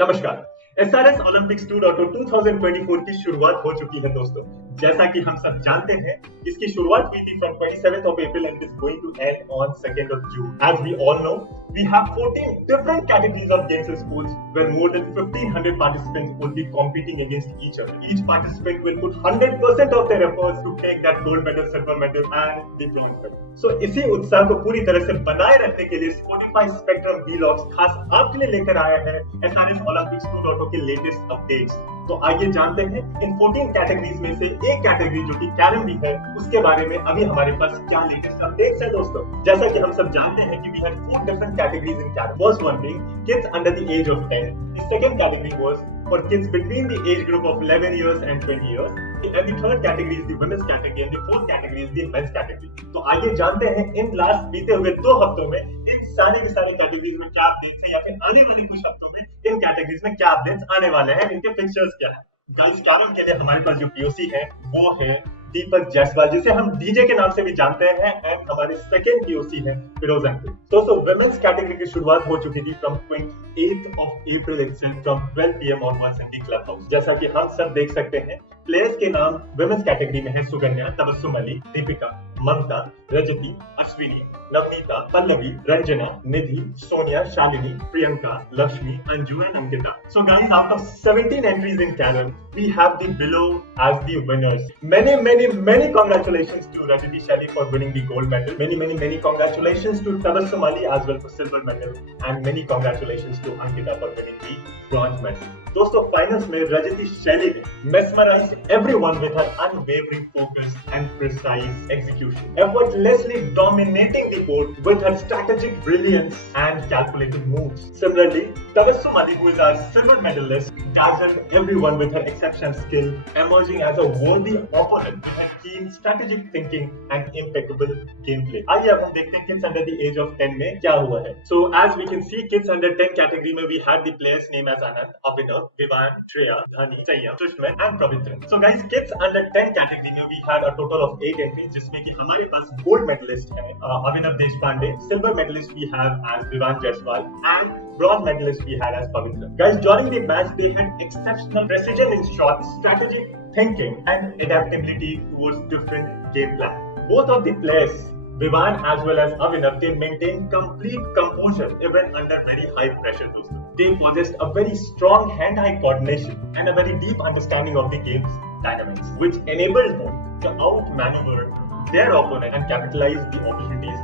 नमस्कार। SRS Olympics 2024 की शुरुआत हो चुकी है दोस्तों। जैसा कि हम सब जानते हैं, इसकी शुरुआत हुई थी from 27th of April and is going to end on 2nd of June. As we all know, we have 14 different categories of games in schools where more than 1500 participants will be competing against each other. Each participant will put 100% of their efforts to take that gold medal, silver medal and the bronze medal. So इसी उत्साह को पूरी तरह से बनाए रखने के लिए Spotify Spectrum Vlogs खास आपके लिए लेकर आया है एसआरएस ओलंपिक्स 2.0 के लेटेस्ट अपडेट्स। तो आइए जानते हैं इन 14 कैटेगरीज में से एक कैटेगरी जो कि कैरम भी है उसके बारे में अभी हमारे पास क्या लेटेस्ट अपडेट्स है दोस्तों। जैसा कि हम सब जानते हैं कि we had 4 different categories in carrom. First one being kids under the age of 10. The second category was for kids between the age group of 11 years and 20 years. And the third category is the women's category and the fourth category is the men's category. तो आइए जानते हैं in last बीते हुए 2 हफ्तों में इन सारे के सारे कैटेगरीज में क्या अपडेट्स हैं या फिर आने वाले कुछ हफ्तों में इन कैटेगरीज में क्या अपडेट्स आने वाले हैं, इनके फिक्चर्स क्या है। गाइस, कैरम के लिए हमारे पास जो पीओसी है वो है दीपक जायसवाल, जिसे हम डीजे के नाम से भी जानते हैं, एंड हमारे सेकंड पीओसी है फिरोज अंकिल। दोस्तों, वुमेन्स कैटेगरी की शुरुआत हो चुकी थी from 28th of April itself from 12 PM onwards in the club house। जैसा कि हम सब देख सकते हैं, प्लेयर्स के नाम वुमेन्स कैटेगरी में है Sukanya, Tabassum Ali, Deepika, Mamta, Rajati, Ashwini, Navneeta, Pallavi, Ranjana, Nidhi, Sonia, Shalini, Priyanka, Lakshmi, Anju and Ankita. So guys, out of 17 entries in Carrom, we have the below as the winners. Many congratulations to Rajati Shelly for winning the gold medal. Many congratulations to Tabassum Ali as well for silver medal, and many congratulations to Ankita for winning the bronze medal. दोस्तों, finals में रजती शैली ने mesmerized everyone with her unwavering focus and precise execution, effortlessly dominating the court with her strategic brilliance and calculated moves. Similarly, Tabassum Ali, who is our silver medalist, dazzled everyone with her exceptional skill, emerging as a worthy opponent with her keen strategic thinking and impeccable gameplay. आइए अब हम देखते हैं kids under the age of 10 में क्या हुआ है। So as we can see, kids under 10 category में we had the players name as Anand, Abhinav, Vivan, Shreya, Dhani, Sayyam, Sushman and Pavitra. So guys, kids under 10 category में we had a total of 8 entries, जिसमें कि हमारे पास gold medalist है अभिनव Deshpande, silver medalist we have as Vivan Jaiswal and bronze medalist we had as Pavitra. Guys, during the match they had exceptional precision in shots, strategic thinking and adaptability towards different game plan. Both of the players, Vivan as well as Abhinav, they maintained complete composure even under very high pressure. They possessed a very strong hand-eye coordination and a very deep understanding of the game's dynamics, which enabled them to outmaneuver their opponent and capitalize the opportunities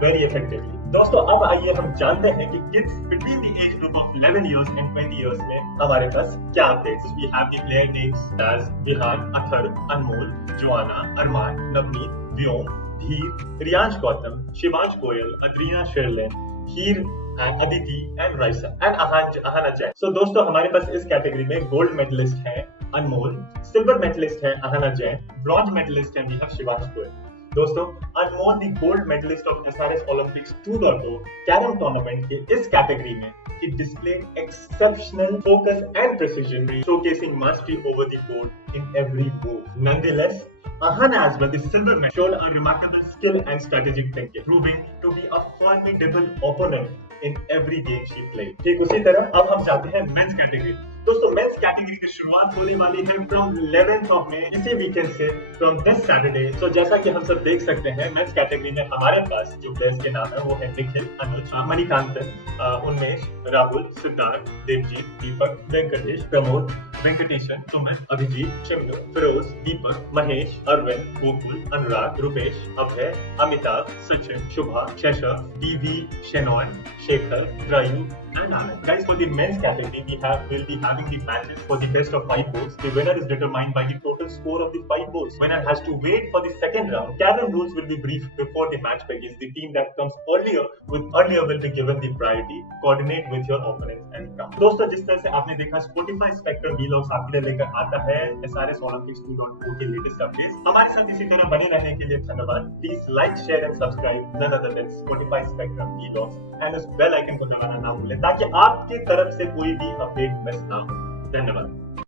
very effectively. दोस्तों, अब आइए हम जानते हैं कि kids between the age group of 11 years and 20 years में हमारे पास क्या updates. We have the player names as Vihan, Athar, Anmol, Joanna, Arman, Navneet, Vyom, Dheer, Riyansh Gautam, Shivansh Goyal, Adrina Sherlin, Heer, Aditi and Raisa and Ahana Jain. So दोस्तों, हमारे पास इस category में gold medalist है Anmol, silver medalist है ahana Jain, bronze medalist है we have Shivansh Goyal. दोस्तों, Anmol the gold medalist of SRS Olympics 2.0 carrom tournament के इस कैटेगरी में he displayed exceptional focus and precision, showcasing mastery over the board in every move. Nonetheless, Ahana as well, the silver medal, showed a remarkable skill and strategic thinking, proving to be a formidable opponent in every game she played. ठीक उसी तरह अब हम जाते हैं men's category. दोस्तों, men's category की शुरुआत होने वाली है फ्रॉम 11th of May, इसी वीकेंड से फ्रॉम दिस सैटरडे। सो जैसा कि हम सब देख सकते हैं, मेंस कैटेगरी में हमारे पास जो प्लेयर्स के नाम है वो है Nikhil, Anuj, Manikantan, Unmesh, Rahul, Siddharth, Devjit, Deepak, Venkatesh, Pramod, Venkatesan, Suman, Abhijit, Chimnu, Firoz, Deepak, Mahesh, Arvind, Gokul, Anurag, Rupesh, Abhay, Amitabh, Sachin, Shubha, Shasha, DV, Shannon, Shekhar, Rayu and Anand. Guys, for the men's category, will be having the matches for the best of 5 balls. The winner is determined by the total score of the 5 balls. Winner has to wait for the second round. Carrom rules will be briefed before the match begins. The team that comes earlier will be given the priority. Coordinate with your opponents and come. दोस्तों, जिस तरह से आपने देखा, Spotify Spectrum Vlogs आपके लिए लेकर आता है SRS Olympics 2.0 के लेटेस्ट अपडेट्स। हमारे साथ इसी तरह बने रहने के लिए धन्यवाद। Please like, share and subscribe none other than Spotify Spectrum Vlogs and उस बेल आइकन को दबाना ना भूलें ताकि आपकी तरफ से कोई भी अपडेट मिस ना हो। धन्यवाद।